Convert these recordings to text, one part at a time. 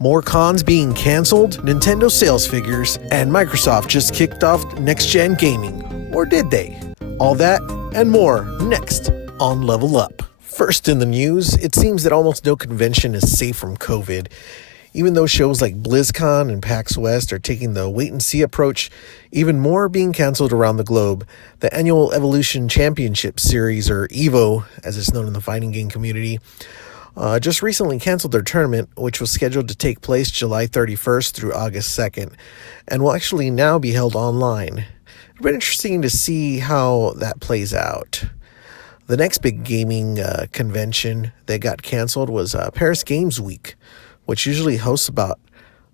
More cons being canceled, Nintendo sales figures, and Microsoft just kicked off next-gen gaming. Or did they? All that and more next on Level Up. First in the news, it seems that almost no convention is safe from COVID. Even though shows like BlizzCon and PAX West are taking the wait-and-see approach, even more are being canceled around the globe. The annual Evolution Championship Series, or EVO, as it's known in the fighting game community, just recently canceled their tournament, which was scheduled to take place July 31st through August 2nd, and will actually now be held online. It'll be interesting to see how that plays out. The next big gaming convention that got canceled was Paris Games Week, which usually hosts about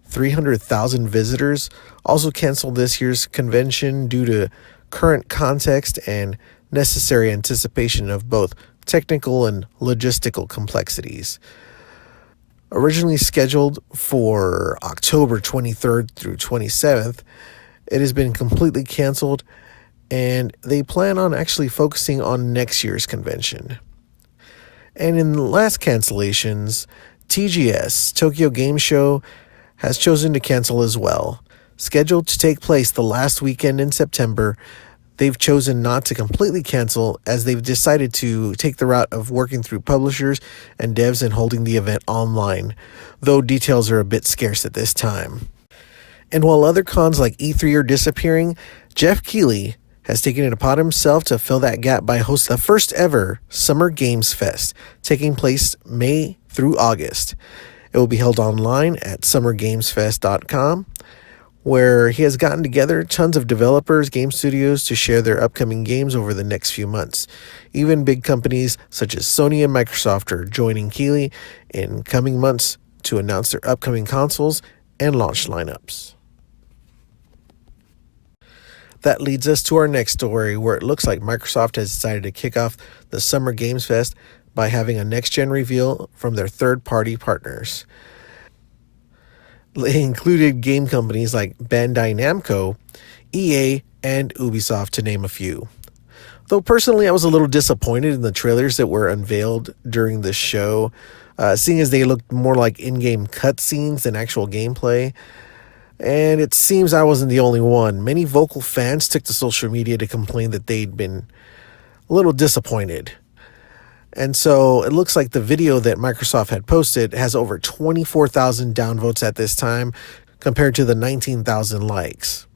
300,000 visitors, also canceled this year's convention due to current context and necessary anticipation of both technical and logistical complexities. Originally scheduled for October 23rd through 27th, it has been completely canceled, and they plan on actually focusing on next year's convention. And in the last cancellations, TGS, Tokyo Game Show, has chosen to cancel as well. Scheduled to take place the last weekend in September, they've chosen not to completely cancel, as they've decided to take the route of working through publishers and devs and holding the event online, though details are a bit scarce at this time. And while other cons like E3 are disappearing, Jeff Keighley has taken it upon himself to fill that gap by hosting the first ever Summer Games Fest, taking place May through August. It will be held online at summergamesfest.com, where he has gotten together tons of developers, game studios to share their upcoming games over the next few months. Even big companies such as Sony and Microsoft are joining Keighley in coming months to announce their upcoming consoles and launch lineups. That leads us to our next story, where it looks like Microsoft has decided to kick off the Summer Games Fest by having a next-gen reveal from their third-party partners. They included game companies like Bandai Namco, EA, and Ubisoft, to name a few. Though personally I was a little disappointed in the trailers that were unveiled during the show, seeing as they looked more like in-game cutscenes than actual gameplay. And it seems I wasn't the only one. Many vocal fans took to social media to complain that they'd been a little disappointed. And so it looks like the video that Microsoft had posted has over 24,000 downvotes at this time, compared to the 19,000 likes.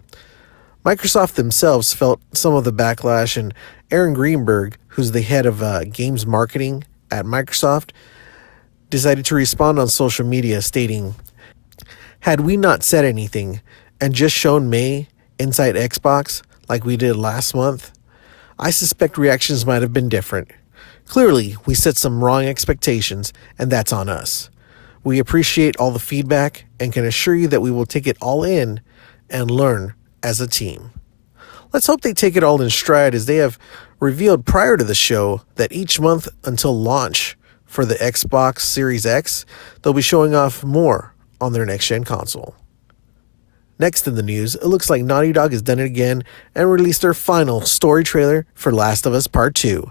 Microsoft themselves felt some of the backlash, and Aaron Greenberg, who's the head of games marketing at Microsoft, decided to respond on social media stating, "Had we not said anything and just shown May inside Xbox like we did last month, I suspect reactions might have been different. Clearly, we set some wrong expectations, and that's on us. We appreciate all the feedback and can assure you that we will take it all in and learn as a team." Let's hope they take it all in stride, as they have revealed prior to the show that each month until launch for the Xbox Series X, they'll be showing off more on their next-gen console. Next in the news, it looks like Naughty Dog has done it again and released their final story trailer for Last of Us Part 2.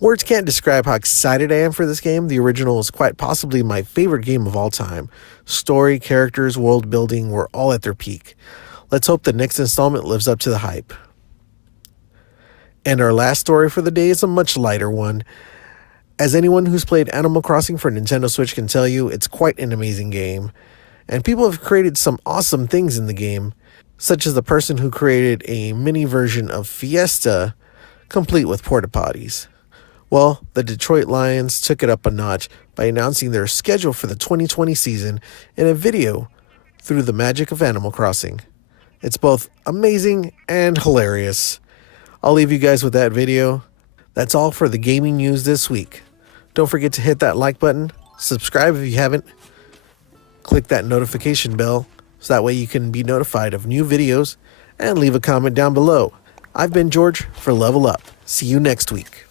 Words can't describe how excited I am for this game. The original is quite possibly my favorite game of all time. Story, characters, world building were all at their peak. Let's hope the next installment lives up to the hype. And our last story for the day is a much lighter one. As anyone who's played Animal Crossing for Nintendo Switch can tell you, it's quite an amazing game. And people have created some awesome things in the game, such as the person who created a mini version of Fiesta, complete with porta potties. Well, the Detroit Lions took it up a notch by announcing their schedule for the 2020 season in a video through the magic of Animal Crossing. It's both amazing and hilarious. I'll leave you guys with that video. That's all for the gaming news this week. Don't forget to hit that like button, subscribe if you haven't, click that notification bell so that way you can be notified of new videos, and leave a comment down below. I've been George for Level Up. See you next week.